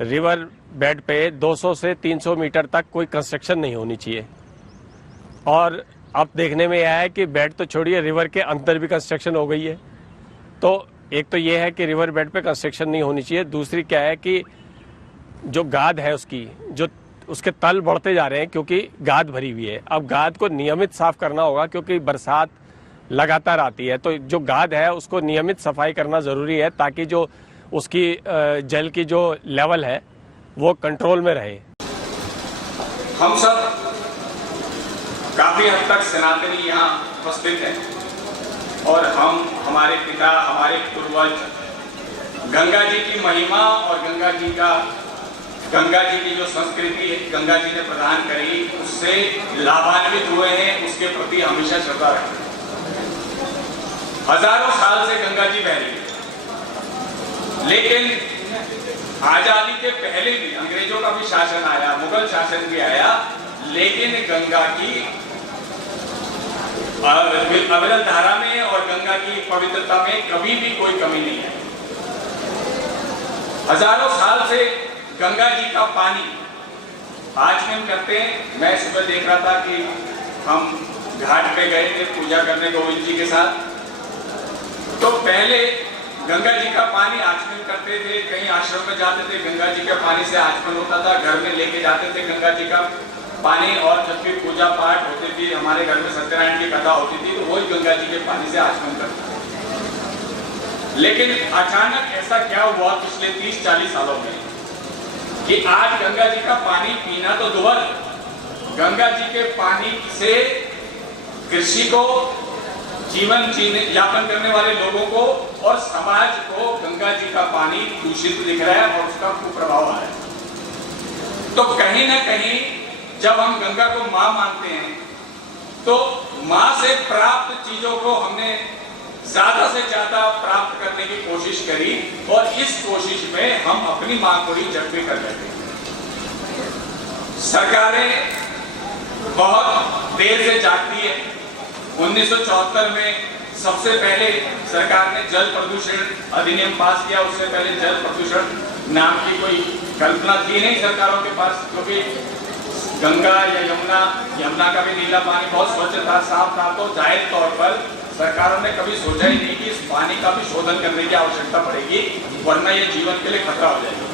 River bed पे 200 से 300 metre तक कोई कंस्ट्रक्शन नहीं होनी चाहिए। और अब देखने में आया है कि बेड तो छोड़िए, रिवर के अंदर भी कंस्ट्रक्शन हो गई है। तो एक तो ये है कि रिवर बेड पे कंस्ट्रक्शन नहीं होनी चाहिए। दूसरी क्या है कि जो गाद है उसके तल बढ़ते जा रहे हैं क्योंकि गाद भरी हुई है। अब गाद को नियमित साफ करना होगा क्योंकि बरसात लगातार आती है, तो जो गाद है उसको नियमित सफाई करना जरूरी है ताकि जो उसकी जल की जो लेवल है वो कंट्रोल में रहे। हम सब काफी हद तक सनातनी यहाँ उपस्थित हैं और हम, हमारे पिता, हमारे पूर्वज गंगा जी की महिमा और गंगा जी की जो संस्कृति गंगा जी ने प्रदान करी उससे लाभान्वित हुए हैं, उसके प्रति हमेशा श्रद्धा रखते हैं। हजारों साल से गंगा जी बह रही है, लेकिन आजादी के पहले भी अंग्रेजों का भी शासन आया, मुगल शासन भी आया, लेकिन गंगा की अविरल धारा में और गंगा की पवित्रता में कभी भी कोई कमी नहीं है। हजारों साल से गंगा जी का पानी आचमन करते हैं। मैं सुबह देख रहा था कि हम घाट पे गए थे पूजा करने गोविंद जी के साथ, तो पहले गंगा जी का पानी आचमन करते थे, कहीं आश्रम में जाते थे गंगा जी के पानी से आचमन होता था, घर में लेके जाते थे गंगा जी का पानी, और जब भी पूजा पाठ होती थी, हमारे घर में सत्यनारायण की कथा होती थी, तो वही गंगा जी के पानी से आचमन करते थे। लेकिन अचानक ऐसा क्या हुआ पिछले 30-40 सालों में कि आज गंगा जी का पानी पीना तो दूभर, गंगा जी के पानी से कृषि को, जीवन यापन करने वाले लोगों को और समाज को गंगा जी का पानी दूषित दिख रहा है और उसका कुप्रभाव आ रहा है। तो कहीं ना कहीं जब हम गंगा को मां मानते हैं तो मां से प्राप्त चीजों को हमने ज्यादा से ज्यादा प्राप्त करने की कोशिश करी और इस कोशिश में हम अपनी मां को ही जख्मी कर लेते हैं। सरकारें बहुत देर से जागती है। 1974 में सबसे पहले सरकार ने जल प्रदूषण अधिनियम पास किया। उससे पहले जल प्रदूषण नाम की कोई कल्पना थी नहीं सरकारों के पास, क्योंकि गंगा या यमुना का भी नीला पानी बहुत स्वच्छ था, साफ था, तो जाहिर तौर पर सरकारों ने कभी सोचा ही नहीं कि इस पानी का भी शोधन करने की आवश्यकता पड़ेगी, वरना ये जीवन के लिए खतरा हो जाएगा।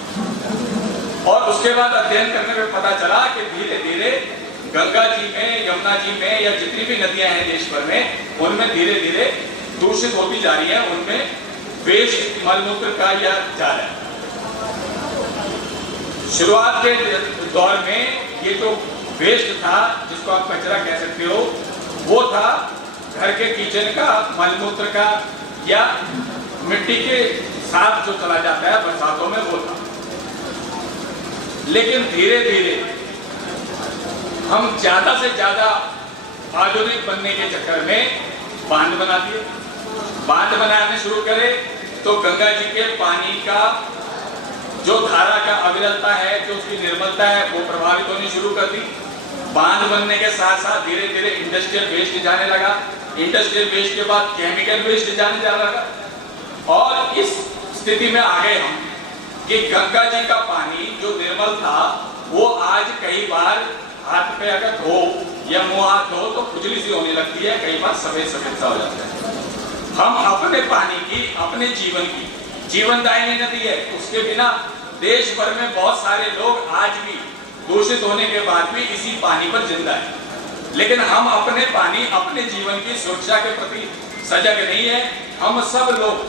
और उसके बाद अध्ययन करने में पता चला कि धीरे धीरे गंगा जी में, यमुना जी में या जितनी भी नदियां हैं देश भर में, उनमें धीरे धीरे दूषित होती जा रही है, उनमें वेस्ट मलमूत्र का या जा रहा है। शुरुआत के दौर में ये जो वेस्ट था, जिसको आप कचरा कह सकते हो, वो था घर के किचन का, मलमूत्र का या मिट्टी के साथ जो चला जाता है बरसातों में, वो था। लेकिन धीरे धीरे हम ज्यादा से ज्यादा आधुनिक बनने के चक्कर में बांध बना दिए। बांध बनाने शुरू करे तो गंगा जी के पानी का जो धारा का अविरलता है, जो उसकी निर्मलता है, वो प्रभावित होनी शुरू कर दी। बांध बनने के साथ साथ धीरे धीरे इंडस्ट्रियल वेस्ट जाने लगा। इंडस्ट्रियल वेस्ट के बाद केमिकल वेस्ट जाने लगा। और इस स्थिति में आ गए हम कि गंगा जी का पानी जो निर्मल था वो आज कई बार हाथ पे अगर धो या मुंह हाथ धो तो खुजली सी होने लगती है, कई बार सफेद सफेद सा हो जाता है। हम अपने पानी की, अपने जीवन की जीवनदायिनी नदी है, उसके बिना देश भर में बहुत सारे लोग आज भी दूषित होने के बाद भी इसी पानी पर जिंदा है। लेकिन हम अपने पानी, अपने जीवन की सुरक्षा के प्रति सजग नहीं है। हम सब लोग,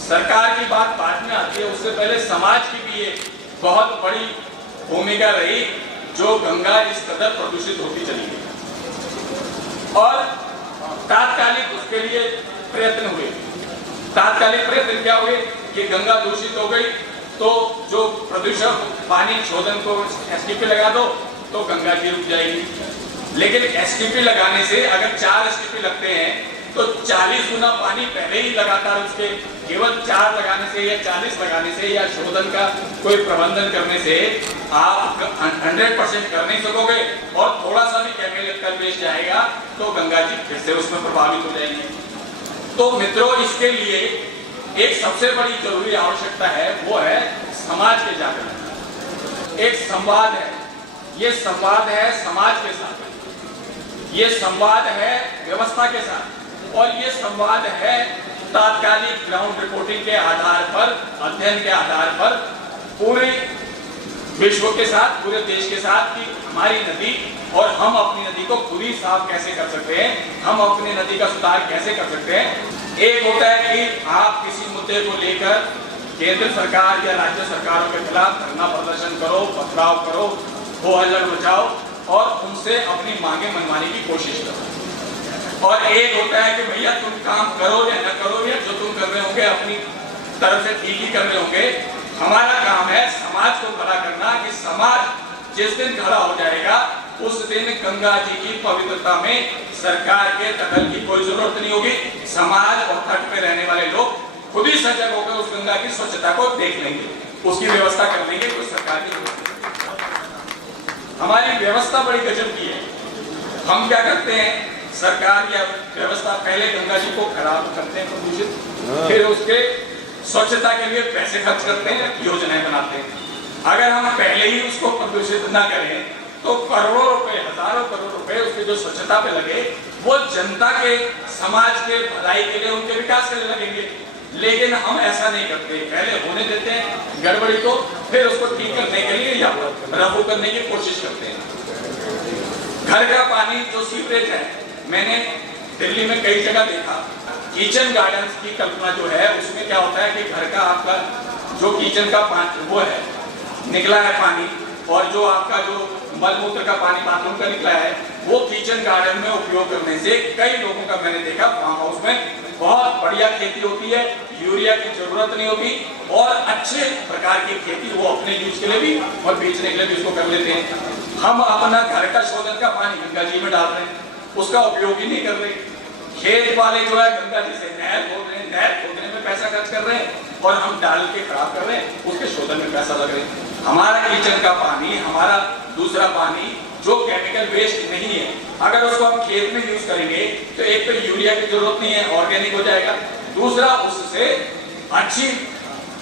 सरकार की बात बाद में आती है, उससे पहले समाज की भी ये बहुत बड़ी भूमिका रही, जो गंगा इस कदर प्रदूषित होती चली गई। और तात्कालिक उसके लिए प्रयत्न हुए। तात्कालिक प्रयत्न क्या हुए कि गंगा दूषित हो गई तो जो प्रदूषण पानी शोधन को एसटीपी लगा दो तो गंगा जी रुक जाएगी। लेकिन एसटीपी लगाने से अगर 4 एसटीपी लगते हैं तो 40 गुना पानी पहले ही लगातार उसके केवल 4 लगाने से या 40 लगाने से या शोधन का कोई प्रबंधन करने से आप 100% कर नहीं सकोगे। और थोड़ा सा भी केमिकल वेस्ट जाएगा तो गंगा जी फिर से उसमें प्रभावित हो जाएंगे। तो मित्रों, इसके लिए एक सबसे बड़ी जरूरी आवश्यकता है, वो है समाज के जागरण। एक संवाद है, ये संवाद है समाज के साथ, ये संवाद है व्यवस्था के साथ, और ये संवाद है तात्कालिक ग्राउंड रिपोर्टिंग के आधार पर, अध्ययन के आधार पर पूरे विश्व के साथ, पूरे देश के साथ कि हमारी नदी और हम अपनी नदी को खुद ही साफ कैसे कर सकते हैं, हम अपनी नदी का सुधार कैसे कर सकते हैं। एक होता है कि आप किसी मुद्दे को लेकर केंद्र सरकार या राज्य सरकारों के खिलाफ धरना प्रदर्शन करो, पथराव करो, हो हल्ला मचाओ और उनसे अपनी मांगे मनवाने की कोशिश करो। और एक होता है कि भैया तुम काम करो या न करो, या जो तुम कर रहे होंगे अपनी तरफ से ठीक ही कर रहे होंगे, हमारा काम है समाज को खड़ा करना कि समाज जिस दिन खड़ा हो जाएगा उस दिन गंगा जी की पवित्रता में सरकार के दखल की कोई जरूरत नहीं होगी। समाज और तट पे रहने वाले लोग खुद ही सजग होकर उस गंगा की स्वच्छता को देख लेंगे, उसकी व्यवस्था कर लेंगे, कोई सरकार की जरूरत नहीं। हमारी व्यवस्था बड़ी गजब की है। हम क्या करते हैं, सरकार या व्यवस्था पहले गंगा जी को खराब करते हैं, प्रदूषित, फिर उसके स्वच्छता के लिए पैसे खर्च करते हैं, योजनाएं बनाते हैं। अगर हम पहले ही उसको प्रदूषित न करें तो करोड़ों रुपए, हजारों करोड़ रुपए उसके जो स्वच्छता पे लगे वो जनता के, समाज के भलाई के लिए, उनके विकास के लिए लगेंगे। लेकिन हम ऐसा नहीं करते, पहले होने देते हैं गड़बड़ी को, फिर उसको ठीक करने के लिए या रफू करने की कोशिश करते हैं। घर का पानी जो सीवरेज है, मैंने दिल्ली में कई जगह देखा, किचन गार्डन्स की कल्पना जो है उसमें क्या होता है कि घर का आपका जो किचन का पानी वो है निकला है पानी, और जो आपका जो मलमूत्र का पानी बाथरूम का निकला है वो किचन गार्डन में उपयोग करने से कई लोगों का मैंने देखा फार्म हाउस में बहुत बढ़िया खेती होती है, यूरिया की जरूरत नहीं होती, और अच्छे प्रकार की खेती वो अपने यूज के लिए भी और बेचने के लिए भी उसको कर लेते हैं। हम अपना घर का शोधन का पानी गंगा जी में डाल रहे हैं, उसका उपयोग ही नहीं कर रहे। खेत वाले जो है गंगा जी से नहर खोद रहे हैं, नहर खोदने में पैसा खर्च कर रहे हैं और हम डाल के खराब कर रहे हैं, उसके शोधन में पैसा लग रहे हैं। हमारा किचन का पानी, हमारा दूसरा पानी जो केमिकल वेस्ट नहीं है, अगर उसको हम खेत में यूज करेंगे तो एक तो यूरिया की जरूरत नहीं है, ऑर्गेनिक हो जाएगा, दूसरा उससे अच्छी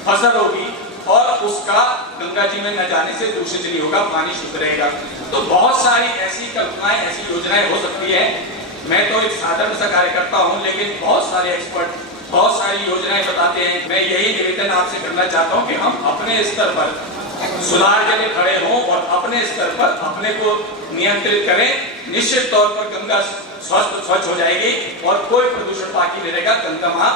फसल होगी और उसका गंगा जी में न जाने से दूषित नहीं होगा, पानी शुद्ध रहेगा। तो बहुत सारी ऐसी कल्पनाएं, ऐसी योजनाएं हो सकती है। मैं तो एक साधारण सा कार्यकर्ता हूं, लेकिन बहुत सारे एक्सपर्ट बहुत सारी योजनाएं बताते हैं। मैं यही निवेदन आपसे करना चाहता हूं कि हम अपने स्तर पर सुधार के लिए खड़े हों और अपने स्तर पर अपने को नियंत्रित करें। निश्चित तौर पर गंगा स्वच्छ हो जाएगी और कोई प्रदूषण बाकी नहीं रहेगा। गंगा मां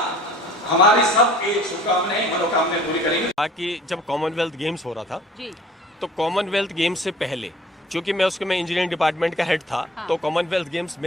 हमारी सबकी शुभकामनाएं, मनोकामनाएं पूरी करेंगी। कि जब कॉमनवेल्थ गेम्स हो रहा था जी। तो कॉमनवेल्थ गेम्स से पहले, क्योंकि मैं इंजीनियरिंग डिपार्टमेंट का हेड था, हाँ। तो कॉमनवेल्थ गेम्स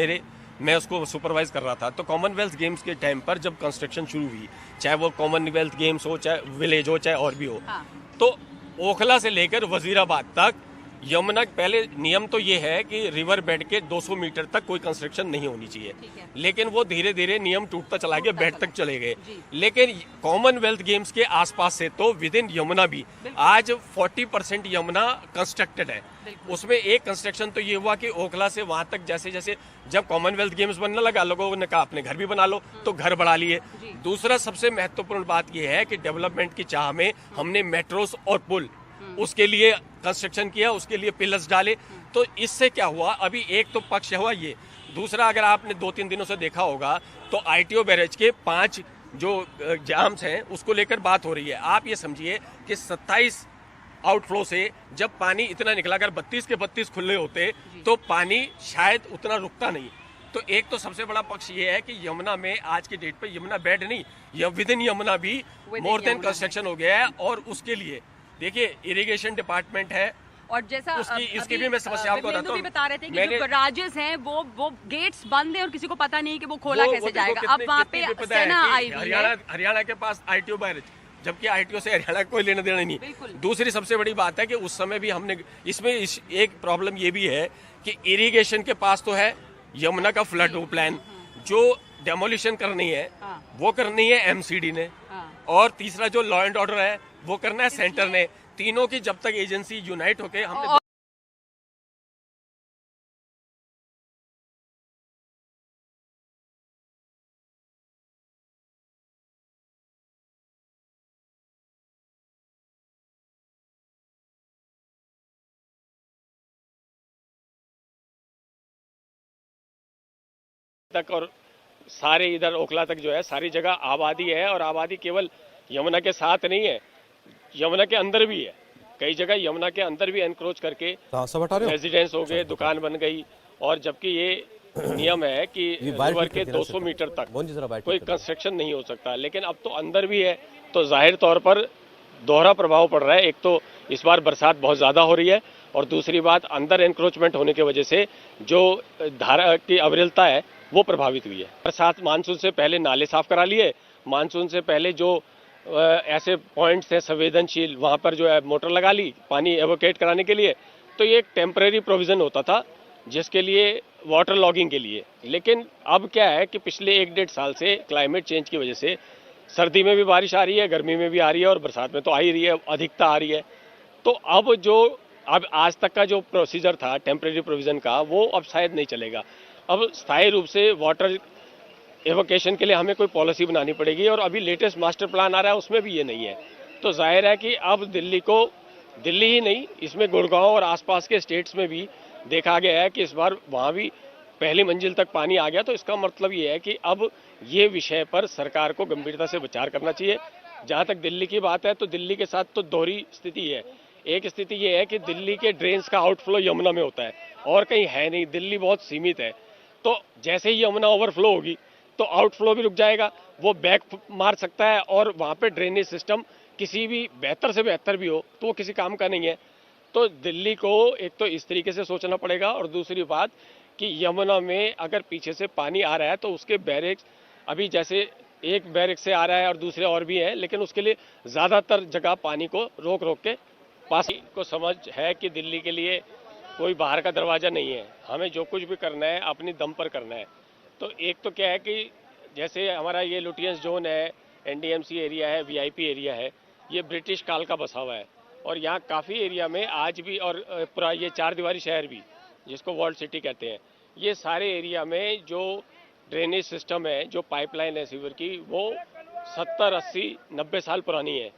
मैं उसको सुपरवाइज कर रहा था। तो कॉमनवेल्थ गेम्स के टाइम पर जब कंस्ट्रक्शन शुरू हुई, चाहे वो कॉमनवेल्थ गेम्स हो, चाहे विलेज हो, चाहे और भी हो, हाँ। तो ओखला से लेकर वजीराबाद तक यमुना, पहले नियम तो ये है कि रिवर बेड के 200 मीटर तक कोई कंस्ट्रक्शन नहीं होनी चाहिए, ठीक है। लेकिन वो धीरे धीरे नियम टूटता चला गया, बेड तक चले गए। जी। लेकिन कॉमनवेल्थ गेम्स के आसपास से तो विद इन यमुना भी आज 40% यमुना कंस्ट्रक्टेड है। उसमें एक कंस्ट्रक्शन तो ये हुआ कि ओखला से वहां तक जैसे जैसे जब कॉमनवेल्थ गेम्स बनने लगा, लोगों ने कहा अपने घर भी बना लो, तो घर बढ़ा लिए। दूसरा सबसे महत्वपूर्ण बात यह है कि डेवलपमेंट की चाह में हमने मेट्रोस और पुल उसके लिए कंस्ट्रक्शन किया, उसके लिए पिलर्स डाले। तो इससे क्या हुआ, अभी एक तो पक्ष हुआ ये, दूसरा अगर आपने 2-3 दिनों से देखा होगा तो ITO बैरेज के 5 जो जाम्स हैं उसको लेकर बात हो रही है। आप ये समझिए कि 27 आउटफ्लो से जब पानी इतना निकला, अगर 32 के 32 खुले होते तो पानी शायद उतना रुकता नहीं। तो एक तो सबसे बड़ा पक्ष ये है कि यमुना में आज की डेट पे यमुना बेड नहीं, विद इन यमुना भी मोर देन कंस्ट्रक्शन हो गया है। और उसके लिए देखिए इरिगेशन डिपार्टमेंट है, और जैसा इसकी भी मैं समस्या आपको बताता हूं। बता रहे थे कि जो गराजेस हैं वो गेट्स बंद हैं और किसी को पता नहीं कि वो खोला कैसे जाएगा। अब वहाँ पे सेना आई हुई है। हरियाणा के पास ITO बैरेज, जबकि ITO से हरियाणा कोई लेना देना नहीं। दूसरी सबसे बड़ी बात है कि उस समय भी हमने इसमें एक प्रॉब्लम ये भी है कि इरिगेशन के पास तो है यमुना का फ्लड प्लान, जो डेमोलिशन करनी है वो करनी है MCD ने, और तीसरा जो लॉ एंड ऑर्डर है वो करना है सेंटर ने। तीनों की जब तक एजेंसी यूनाइट होके हमने तक और सारे इधर ओखला तक जो है सारी जगह आबादी है, और आबादी केवल यमुना के साथ नहीं है, यमुना के अंदर भी है। कई जगह यमुना के अंदर भी एनक्रोच करके रेजिडेंस हो गए, दुकान बन गई। और जबकि ये नियम है कि रिवर के 200 मीटर तक कोई कंस्ट्रक्शन नहीं हो सकता, लेकिन अब तो अंदर भी है, तो जाहिर तौर पर दोहरा प्रभाव पड़ रहा है। एक तो इस बार बरसात बहुत ज्यादा हो रही है, और दूसरी बात अंदर एनक्रोचमेंट होने की वजह से जो धारा की अविरलता है वो प्रभावित हुई है। बरसात मानसून से पहले नाले साफ करा लिए, मानसून से पहले जो ऐसे पॉइंट्स हैं संवेदनशील, वहां पर जो है मोटर लगा ली पानी एवोकेट कराने के लिए। तो ये एक टेम्परेरी प्रोविजन होता था जिसके लिए वाटर लॉगिंग के लिए। लेकिन अब क्या है कि पिछले 1-1.5 साल से क्लाइमेट चेंज की वजह से सर्दी में भी बारिश आ रही है, गर्मी में भी आ रही है, और बरसात में तो आ ही रही है, अधिकता आ रही है। तो अब आज तक का जो प्रोसीजर था टेम्परेरी प्रोविजन का, वो अब शायद नहीं चलेगा। अब स्थायी रूप से वाटर एवोकेशन के लिए हमें कोई पॉलिसी बनानी पड़ेगी, और अभी लेटेस्ट मास्टर प्लान आ रहा है उसमें भी ये नहीं है। तो जाहिर है कि अब दिल्ली ही नहीं, इसमें गुड़गांव और आसपास के स्टेट्स में भी देखा गया है कि इस बार वहां भी पहली मंजिल तक पानी आ गया। तो इसका मतलब ये है कि अब ये विषय पर सरकार को गंभीरता से विचार करना चाहिए। जहां तक दिल्ली की बात है, तो दिल्ली के साथ तो दोहरी स्थिति है। एक स्थिति ये है कि दिल्ली के ड्रेन्स का आउटफ्लो यमुना में होता है और कहीं है नहीं, दिल्ली बहुत सीमित है। तो जैसे ही यमुना ओवरफ्लो होगी तो आउटफ्लो भी रुक जाएगा, वो बैक मार सकता है, और वहां पे ड्रेनेज सिस्टम किसी भी बेहतर से बेहतर भी हो तो वो किसी काम का नहीं है। तो दिल्ली को एक तो इस तरीके से सोचना पड़ेगा, और दूसरी बात कि यमुना में अगर पीछे से पानी आ रहा है तो उसके बैरेक्स, अभी जैसे एक बैरेक से आ रहा है और दूसरे और भी हैं, लेकिन उसके लिए ज्यादातर जगह पानी को रोक रोक के पास को समझ है कि दिल्ली के लिए कोई बाहर का दरवाजा नहीं है, हमें जो कुछ भी करना है अपनी दम पर करना है। तो एक तो क्या है कि जैसे हमारा ये लुटियंस जोन है, एनडीएमसी एरिया है, वीआईपी एरिया है, ये ब्रिटिश काल का बसा हुआ है, और यहाँ काफ़ी एरिया में आज भी, और पूरा ये 4 दीवारी शहर भी जिसको वर्ल्ड सिटी कहते हैं, ये सारे एरिया में जो ड्रेनेज सिस्टम है, जो पाइपलाइन है सीवर की, वो 70, 80, 90 साल पुरानी है।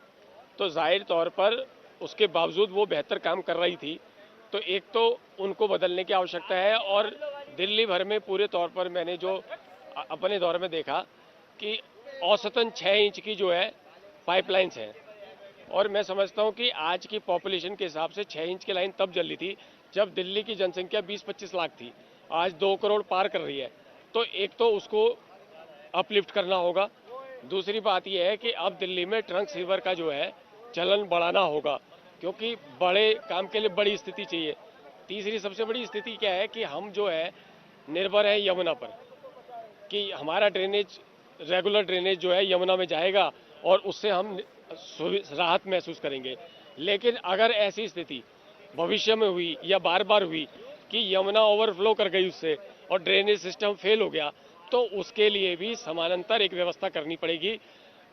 तो जाहिर तौर पर उसके बावजूद वो बेहतर काम कर रही थी। तो एक तो उनको बदलने की आवश्यकता है, और दिल्ली भर में पूरे तौर पर मैंने जो अपने दौर में देखा कि औसतन 6 इंच की जो है पाइपलाइंस हैं, और मैं समझता हूं कि आज की पॉपुलेशन के हिसाब से 6 इंच की लाइन तब जल रही थी जब दिल्ली की जनसंख्या 20-25 लाख थी, आज 2 करोड़ पार कर रही है। तो एक तो उसको अपलिफ्ट करना होगा। दूसरी बात यह है कि अब दिल्ली में ट्रंक सीवर का जो है चलन बढ़ाना होगा, क्योंकि बड़े काम के लिए बड़ी स्थिति चाहिए। तीसरी सबसे बड़ी स्थिति क्या है कि हम जो है निर्भर है यमुना पर, कि हमारा ड्रेनेज, रेगुलर ड्रेनेज जो है यमुना में जाएगा और उससे हम राहत महसूस करेंगे। लेकिन अगर ऐसी स्थिति भविष्य में हुई या बार बार हुई कि यमुना ओवरफ्लो कर गई उससे और ड्रेनेज सिस्टम फेल हो गया, तो उसके लिए भी समानांतर एक व्यवस्था करनी पड़ेगी।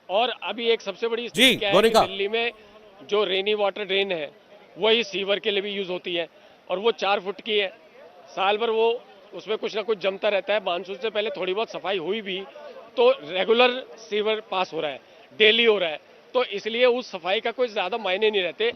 और अभी एक सबसे बड़ी स्थिति क्या है कि दिल्ली में जो रेनी वाटर ड्रेन है वही सीवर के लिए भी यूज होती है, और वो 4 फुट की है। साल भर वो उसमें कुछ ना कुछ जमता रहता है। मानसून से पहले थोड़ी बहुत सफाई हुई भी तो रेगुलर सीवर पास हो रहा है, डेली हो रहा है, तो इसलिए उस सफाई का कोई ज्यादा मायने नहीं रहते।